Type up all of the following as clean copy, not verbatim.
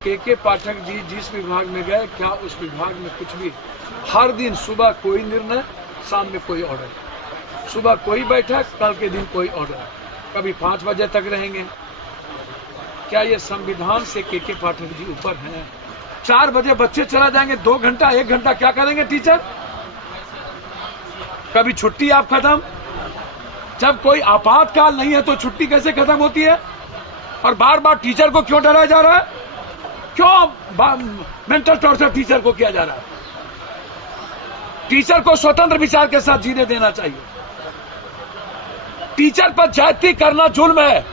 के पाठक जी जिस विभाग में गए, क्या उस विभाग में कुछ भी? हर दिन सुबह कोई निर्णय, शाम में कोई ऑर्डर, सुबह कोई बैठक, कल के दिन कोई ऑर्डर, कभी 5 बजे तक रहेंगे। क्या ये संविधान से के पाठक जी ऊपर हैं? 4 बजे बच्चे चला जाएंगे, 2 घंटा 1 घंटा क्या करेंगे टीचर? कभी छुट्टी आप खत्म, जब कोई आपातकाल नहीं है तो छुट्टी कैसे खत्म होती है? और बार बार टीचर को क्यों डराया जा रहा है? क्यों मेंटल टॉर्चर टीचर को किया जा रहा है? टीचर को स्वतंत्र विचार के साथ जीने देना चाहिए। टीचर पर ज्यादती करना जुल्म है,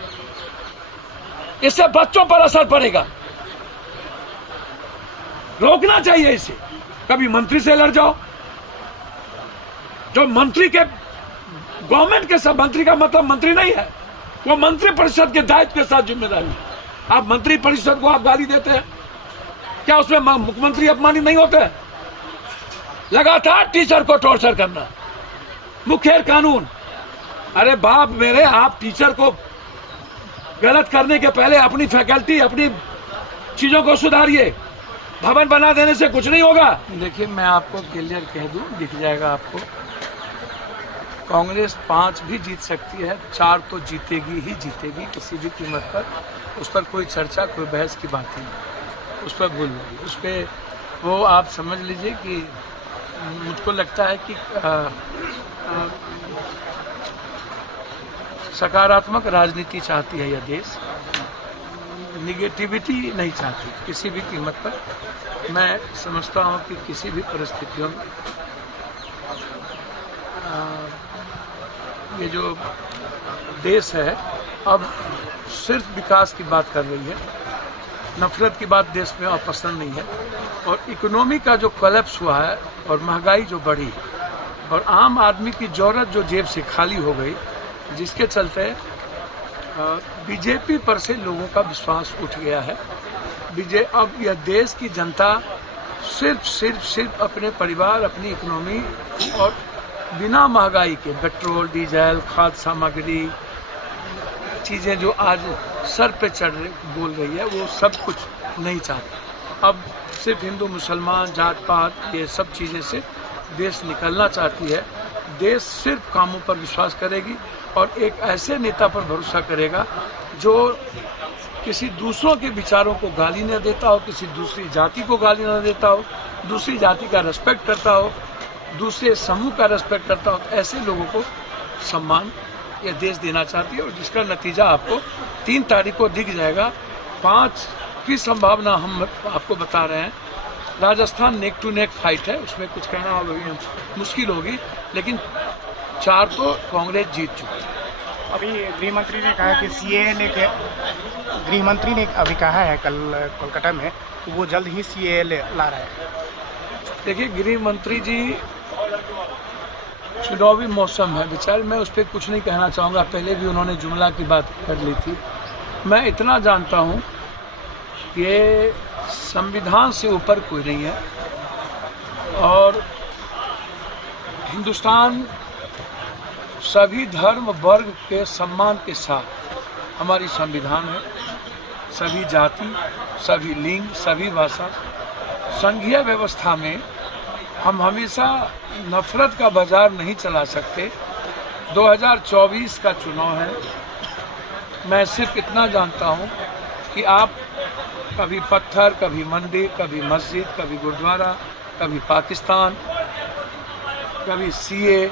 इससे बच्चों पर असर पड़ेगा, रोकना चाहिए इसे। कभी मंत्री से लड़ जाओ, जो मंत्री के गवर्नमेंट के सब, मंत्री का मतलब मंत्री नहीं है, वो मंत्री परिषद के दायित्व के साथ जिम्मेदारी है। आप मंत्री परिषद को आप गाली देते हैं, क्या उसमें मुख्यमंत्री अपमानित नहीं होते हैं? लगातार टीचर को टॉर्चर करना, मुखर कानून। अरे बाप मेरे, आप टीचर को गलत करने के पहले अपनी फैकल्टी, अपनी चीजों को सुधारिए। भवन बना देने से कुछ नहीं होगा। देखिए, मैं आपको क्लियर कह दूं, दिख जाएगा आपको, कांग्रेस 5 भी जीत सकती है, 4 तो जीतेगी ही जीतेगी किसी भी कीमत पर। उस पर कोई चर्चा, कोई बहस की बात ही नहीं, उस पर भूल नहीं। उस पर वो आप समझ लीजिए कि मुझको लगता है कि सकारात्मक राजनीति चाहती है यह देश, निगेटिविटी नहीं चाहती किसी भी कीमत पर। मैं समझता हूँ कि किसी भी परिस्थितियों में ये जो देश है अब सिर्फ विकास की बात कर रही है, नफरत की बात देश में अब पसंद नहीं है। और इकोनॉमी का जो कोलैप्स हुआ है और महंगाई जो बढ़ी और आम आदमी की जरूरत जो जेब से खाली हो गई, जिसके चलते बीजेपी पर से लोगों का विश्वास उठ गया है। अब यह देश की जनता सिर्फ अपने परिवार, अपनी इकोनॉमी और बिना महंगाई के पेट्रोल, डीजल, खाद्य सामग्री, चीज़ें जो आज सर पे चढ़ बोल रही है, वो सब कुछ नहीं चाहती। अब सिर्फ हिंदू मुसलमान, जात पात, ये सब चीज़ें से देश निकलना चाहती है। देश सिर्फ कामों पर विश्वास करेगी और एक ऐसे नेता पर भरोसा करेगा जो किसी दूसरों के विचारों को गाली न देता हो, किसी दूसरी जाति को गाली न देता हो, दूसरी जाति का रेस्पेक्ट करता हो, दूसरे समूह का रेस्पेक्ट करता हो। ऐसे लोगों को सम्मान यह देश देना चाहती है और जिसका नतीजा आपको 3 तारीख को दिख जाएगा। 5 की संभावना हम आपको बता रहे हैं। Rajasthan neck to neck fight है, उसमें कुछ कहना मुश्किल होगी, लेकिन 4 तो कांग्रेस जीत चुकी है। अभी गृहमंत्री ने कहा कि सीएए लेके, गृहमंत्री ने अभी कहा है कल कोलकाता में कि वो जल्द ही सीएए ला रहे हैं। देखिए, गृह मंत्री जी, चुनावी मौसम है बेचारे, मैं उस पर कुछ नहीं कहना चाहूँगा। पहले भी उन्होंने जुमला की बात कर ली थी। मैं इतना जानता हूँ कि संविधान से ऊपर कोई नहीं है और हिंदुस्तान सभी धर्म वर्ग के सम्मान के साथ हमारी संविधान है। सभी जाति, सभी लिंग, सभी भाषा, संघीय व्यवस्था में हम हमेशा नफरत का बाजार नहीं चला सकते। 2024 का चुनाव है। मैं सिर्फ इतना जानता हूँ कि आप कभी पत्थर, कभी मंदिर, कभी मस्जिद, कभी गुरुद्वारा, कभी पाकिस्तान, कभी सीए,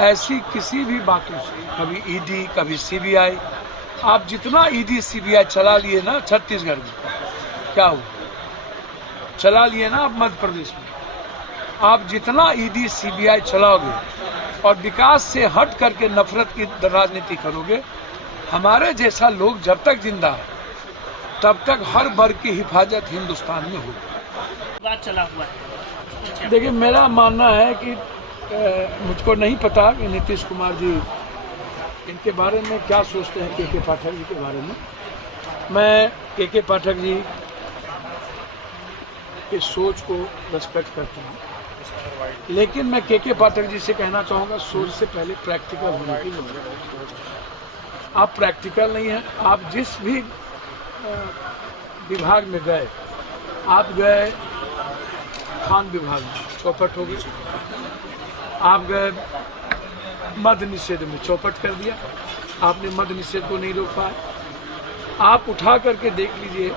ऐसी किसी भी बातों से, कभी ईडी, कभी सीबीआई, आप जितना ईडी सीबीआई चला लिए ना छत्तीसगढ़ में, क्या हुआ? चला लिए ना आप मध्य प्रदेश में। आप जितना ईडी सीबीआई चलाओगे और विकास से हट करके नफरत की राजनीति करोगे, हमारे जैसा लोग जब तक जिंदा है तब तक हर वर्ग की हिफाजत हिंदुस्तान में होगी। बात चला हुआ है। देखिए, मेरा मानना है कि मुझको नहीं पता कि नीतीश कुमार जी इनके बारे में क्या सोचते हैं, के पाठक जी के बारे में। मैं के पाठक जी की सोच को रेस्पेक्ट करता हूँ, लेकिन मैं के पाठक जी से कहना चाहूँगा, सोच से पहले प्रैक्टिकल होने की जरूरत है। आप प्रैक्टिकल नहीं है। आप जिस भी विभाग में गए, आप गए खान विभाग में, चौपट हो गई। आप गए मद्य निषेध में, चौपट कर दिया। आपने मद्य निषेध को नहीं रोक पाए। आप उठा करके देख लीजिए,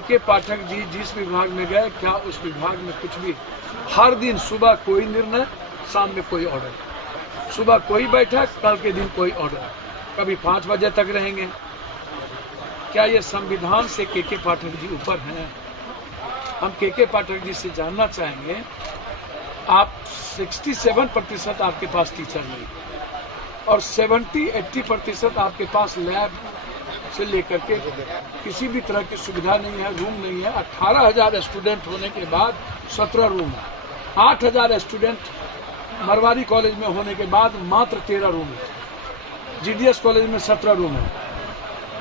के पाठक जी जिस विभाग में गए, क्या उस विभाग में कुछ भी, हर दिन सुबह कोई निर्णय, शाम में कोई ऑर्डर, सुबह कोई बैठक, कल के दिन कोई ऑर्डर, कभी 5 बजे तक रहेंगे। क्या ये संविधान से के पाठक जी ऊपर हैं? हम के पाठक जी से जानना चाहेंगे, आप 67% आपके पास टीचर नहीं और 70-80% आपके पास लैब से लेकर के किसी भी तरह की सुविधा नहीं है, रूम नहीं है। 18,000 स्टूडेंट होने के बाद 17 रूम है। 8,000 स्टूडेंट मरवाड़ी कॉलेज में होने के बाद मात्र 13 रूम है। GDS कॉलेज में 17 रूम है।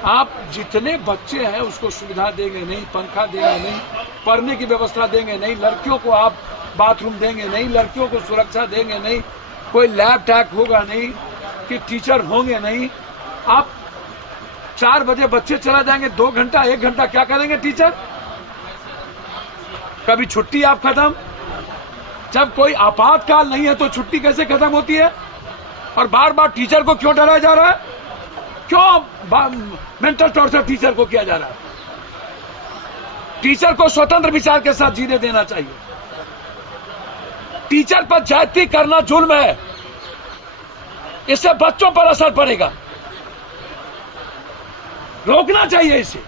आप जितने बच्चे हैं उसको सुविधा देंगे नहीं, पंखा देंगे नहीं, पढ़ने की व्यवस्था देंगे नहीं, लड़कियों को आप बाथरूम देंगे नहीं, लड़कियों को सुरक्षा देंगे नहीं, कोई लैब टैक होगा नहीं, कि टीचर होंगे नहीं। आप 4 बजे बच्चे चला जाएंगे, 2 घंटा 1 घंटा क्या करेंगे टीचर? कभी छुट्टी आप खत्म। जब कोई आपातकाल नहीं है तो छुट्टी कैसे खत्म होती है? और बार बार टीचर को क्यों डराया जा रहा है? क्यों मेंटल टॉर्चर टीचर को किया जा रहा है? टीचर को स्वतंत्र विचार के साथ जीने देना चाहिए। टीचर पर ज्यादती करना जुल्म है, इससे बच्चों पर असर पड़ेगा, रोकना चाहिए इसे।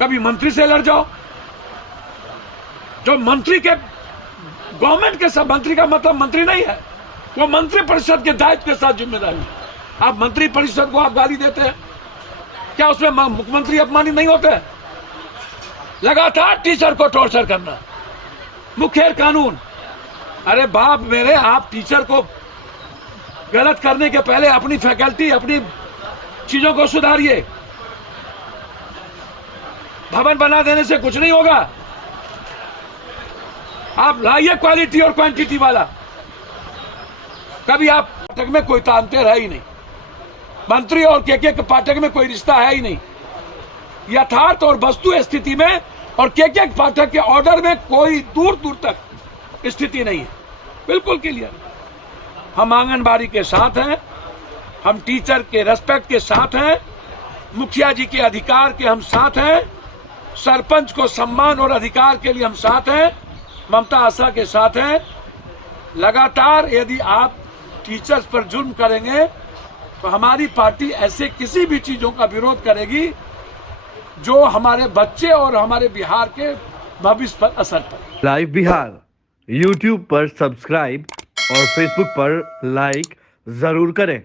कभी मंत्री से लड़ जाओ, जो मंत्री के गवर्नमेंट के सब, मंत्री का मतलब मंत्री नहीं है, वो मंत्री परिषद के दायित्व के साथ जिम्मेदारी है। आप मंत्री परिषद को आप गाली देते हैं, क्या उसमें मुख्यमंत्री अपमानित नहीं होते हैं? लगातार टीचर को टॉर्चर करना, मुखर कानून। अरे बाप मेरे, आप टीचर को गलत करने के पहले अपनी फैकल्टी, अपनी चीजों को सुधारिए। भवन बना देने से कुछ नहीं होगा। आप लाइए क्वालिटी और क्वांटिटी वाला। कभी आप पाठक में कोई तांतेर है ही नहीं, मंत्री और के पाठक में कोई रिश्ता है ही नहीं। यथार्थ और वस्तु स्थिति में और के पाठक के ऑर्डर में कोई दूर दूर तक स्थिति नहीं है, बिल्कुल क्लियर। हम आंगनबाड़ी के साथ हैं, हम टीचर के रेस्पेक्ट के साथ हैं, मुखिया जी के अधिकार के हम साथ हैं, सरपंच को सम्मान और अधिकार के लिए हम साथ हैं, ममता आशा के साथ हैं। लगातार यदि आप टीचर्स पर जुल्म करेंगे तो हमारी पार्टी ऐसे किसी भी चीजों का विरोध करेगी जो हमारे बच्चे और हमारे बिहार के भविष्य पर असर पड़े। लाइव बिहार YouTube पर सब्सक्राइब और Facebook पर लाइक जरूर करें।